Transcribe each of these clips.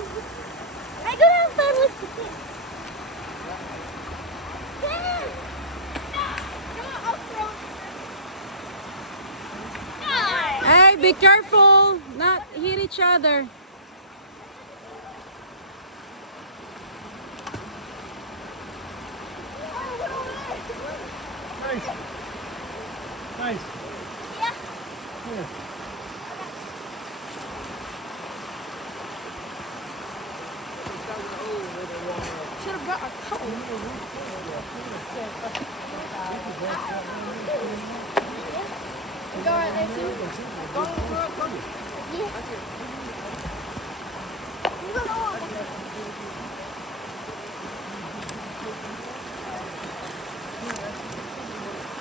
I don't have fun with the kids. Dad! No, I'll throw. Hey, be careful. Not hit each other. Nice. Nice. Yeah. Here. Should have brought a coat. Go right there too. Yeah.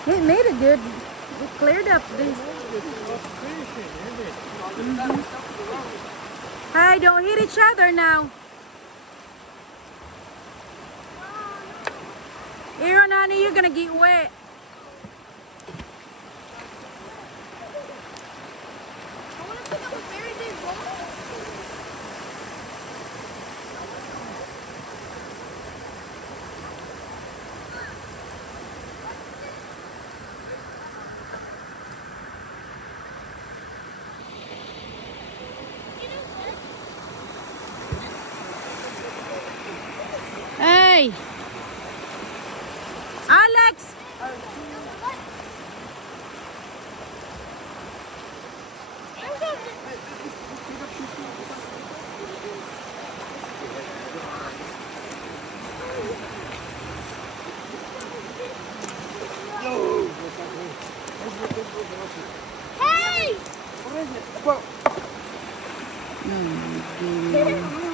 It made it good. It cleared up this. Hey, don't hit each other now. Aaron, honey, you're gonna get wet. I want to pick up a very big ball. Hey, Alex. Hey! Mm,